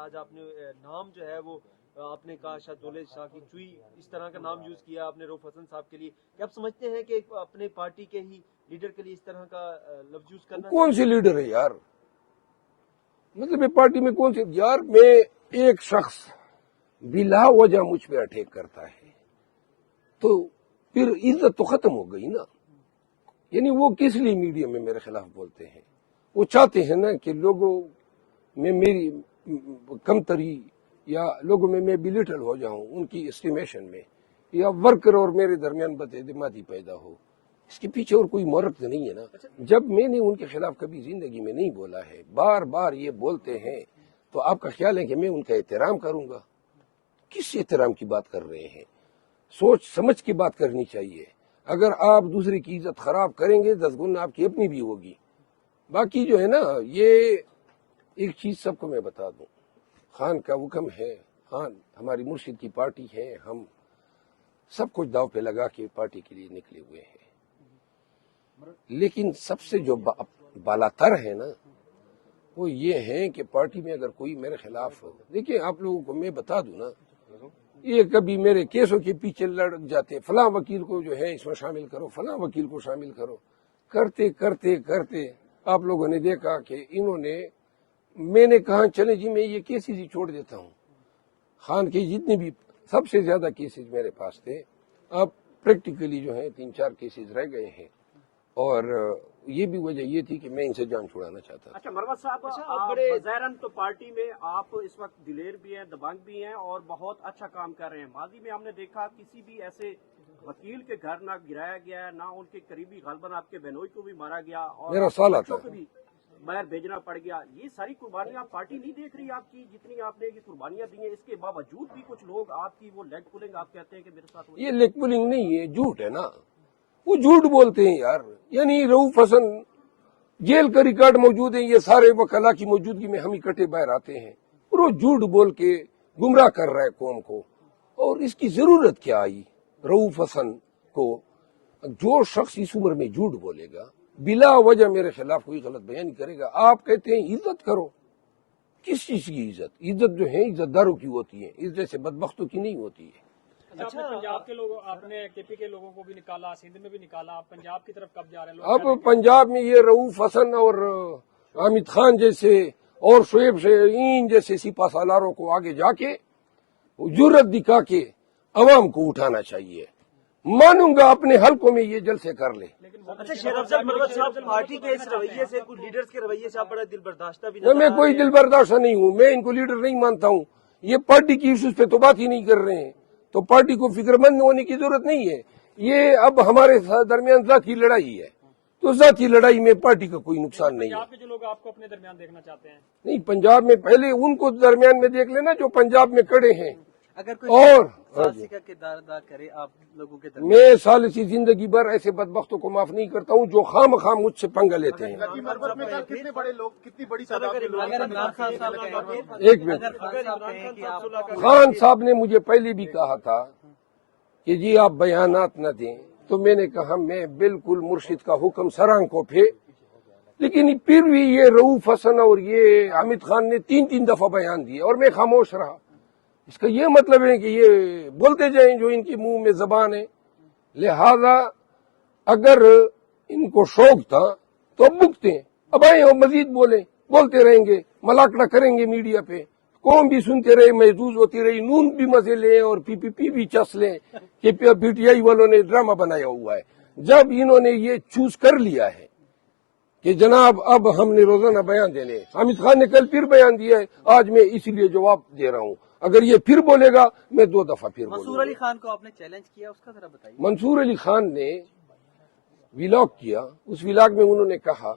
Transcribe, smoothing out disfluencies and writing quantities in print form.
آج آپ نے نام جو ہے وہ آپ نے کہا شاہ دولت شاہ کی چوئی اس طرح کا نام یوز کیا آپ نے رؤوف حسن صاحب کے لیے. کیا آپ سمجھتے ہیں کہ اپنے پارٹی کے ہی لیڈر کے لیے اس طرح کا لفظ یوز کرنا؟ کون سے لیڈر ہے یار؟ مطلب پارٹی میں کون سے یار؟ میں ایک شخص بلا وجہ مجھ پہ اٹیک کرتا ہے تو پھر عزت تو ختم ہو گئی نا. یعنی وہ کس لیے میڈیا میں میرے خلاف بولتے ہیں؟ وہ چاہتے ہیں نا کہ لوگوں میں میری کمتری یا لوگوں میں میں بلیٹل ہو جاؤں ان کی اسٹیمیشن میں، یا ورکر اور میرے درمیان بد اعتمادی پیدا ہو. اس کے پیچھے اور کوئی مورخ نہیں ہے نا. جب میں نے ان کے خلاف کبھی زندگی میں نہیں بولا ہے، بار بار یہ بولتے ہیں، تو آپ کا خیال ہے کہ میں ان کا احترام کروں گا؟ کس احترام کی بات کر رہے ہیں؟ سوچ سمجھ کی بات کرنی چاہیے. اگر آپ دوسرے کی عزت خراب کریں گے 10 گنا آپ کی اپنی بھی ہوگی. باقی جو ہے نا، یہ ایک چیز سب کو میں بتا دوں، خان کا حکم ہے، خان ہماری مرشد کی پارٹی ہے، ہم سب کچھ داؤ پہ لگا کے پارٹی کے لیے نکلے ہوئے ہیں. لیکن سب سے جو بالاتر ہے نا وہ یہ ہے کہ پارٹی میں اگر کوئی میرے خلاف ہو، دیکھیں آپ لوگوں کو میں بتا دوں نا، یہ کبھی میرے کیسوں کے پیچھے لڑ جاتے، فلاں وکیل کو جو ہے اس میں شامل کرو، فلاں وکیل کو شامل کرو، کرتے کرتے کرتے آپ لوگوں نے دیکھا کہ انہوں نے، میں نے کہا چلے جی میں یہ کیسز ہی چھوڑ دیتا ہوں. خان کے جتنے بھی سب سے زیادہ کیسز میرے پاس تھے، اب پریکٹیکلی جو ہے 3-4 کیسز رہ گئے ہیں، اور یہ بھی وجہ یہ تھی کہ میں ان سے جان چھڑانا چاہتا تھا. اچھا مروت صاحب، ظاہراً تو پارٹی میں آپ اس وقت دلیر بھی ہیں، دبنگ بھی ہیں اور بہت اچھا کام کر رہے ہیں. ماضی میں ہم نے دیکھا کسی بھی ایسے وکیل کے گھر نہ گرایا گیا ہے، نہ ان کے قریبی غالباً آپ کے بہنوئی کو بھی مارا گیا اور میرا سوال آتا بچوں کو بھی باہر بھیجنا پڑ گیا. یہ ساری قربانیاں پارٹی نہیں دیکھ رہی آپ کی، جتنی آپ نے یہ قربانیاں دی ہیں. اس کے باوجود بھی کچھ لوگ آپ کی وہ لیگ پولنگ آپ کہتے ہیں کہ میرے ساتھ یہ لیگ پولنگ نہیں ہے، جھوٹ ہے نا. وہ جھوٹ بولتے ہیں یار. یعنی رؤوف حسن جیل کا ریکارڈ موجود ہے، یہ سارے وکلا کی موجودگی میں ہم اکٹھے باہر آتے ہیں، اور وہ جھوٹ بول کے گمراہ کر رہا ہے قوم کو. اور اس کی ضرورت کیا آئی رؤوف حسن کو؟ جو شخص اس عمر میں جھوٹ بولے گا، بلا وجہ میرے خلاف کوئی غلط بیان کرے گا، آپ کہتے ہیں عزت کرو. کس چیز کی عزت؟ عزت جو ہے عزت داروں کی ہوتی ہے، اس جیسے بدبختوں کی نہیں ہوتی ہے. اچھا پنجاب کے لوگوں، آپ نے کے پی کے لوگوں کو بھی نکالا، سندھ میں بھی نکالا، آپ پنجاب کی طرف کب جا رہے ہیں؟ اب پنجاب میں یہ رؤوف حسن اور حامد خان جیسے اور شعیب شاہین جیسے سپاہ سالاروں کو آگے جا کے جرت دکھا کے عوام کو اٹھانا چاہیے. مانوں گا اپنے حلقوں میں یہ جلسے کر لے. اچھا شیر افضل مروت صاحب، پارٹی کے اس رویے سے، کچھ لیڈرز کے رویے سے آپ بڑا دل برداشتہ بھی میں کوئی دل برداشتہ نہیں ہوں، میں ان کو لیڈر نہیں مانتا ہوں. یہ پارٹی کی ایشوز پہ تو بات ہی نہیں کر رہے ہیں، تو پارٹی کو فکر مند ہونے کی ضرورت نہیں ہے. یہ اب ہمارے درمیان ذاتی لڑائی ہے، تو ذاتی لڑائی میں پارٹی کا کوئی نقصان نہیں ہے. پنجاب کے جو لوگ آپ کو اپنے درمیان دیکھنا چاہتے ہیں، نہیں، پنجاب میں پہلے ان کو درمیان میں دیکھ لینا جو پنجاب میں کھڑے ہیں. اگر اور ثالثی کا کردار ادا کرے آپ لوگوں کے درمیان، میں ثالثی زندگی بھر ایسے بدبختوں کو معاف نہیں کرتا ہوں جو خام خام مجھ سے پنگا لیتے ہیں. کتنے بڑے لوگ، کتنی بڑی تعداد میں لوگ، ایک منٹ، خان صاحب نے مجھے پہلے بھی کہا تھا کہ جی آپ بیانات نہ دیں، تو میں نے کہا میں بالکل مرشد کا حکم سرآنکھوں پہ. لیکن پھر بھی یہ رؤوف حسن اور یہ حامد خان نے 3 دفعہ بیان دیے اور میں خاموش رہا. اس کا یہ مطلب ہے کہ یہ بولتے جائیں جو ان کی منہ میں زبان ہے. لہذا اگر ان کو شوق تھا تو اب بکتے ہیں، اب آئے اور مزید بولتے رہیں گے، ملاقڑا کریں گے میڈیا پہ، قوم بھی سنتے رہے، محظوظ ہوتی رہی، نون بھی مزے لیں اور پی بھی چس لیں کہ پی ٹی آئی والوں نے ڈرامہ بنایا ہوا ہے. جب انہوں نے یہ چوز کر لیا ہے کہ جناب اب ہم نے روزانہ بیان دینے، حامد خان نے کل پھر بیان دیا ہے، آج میں اسی لیے جواب دے رہا ہوں. اگر یہ پھر بولے گا میں 2 دفعہ پھر بولوں گا. منصور علی خان کو آپ نے چیلنج کیا، اس کا ذرا بتائیے. منصور علی خان نے ولاگ کیا، اس ولاگ میں انہوں نے کہا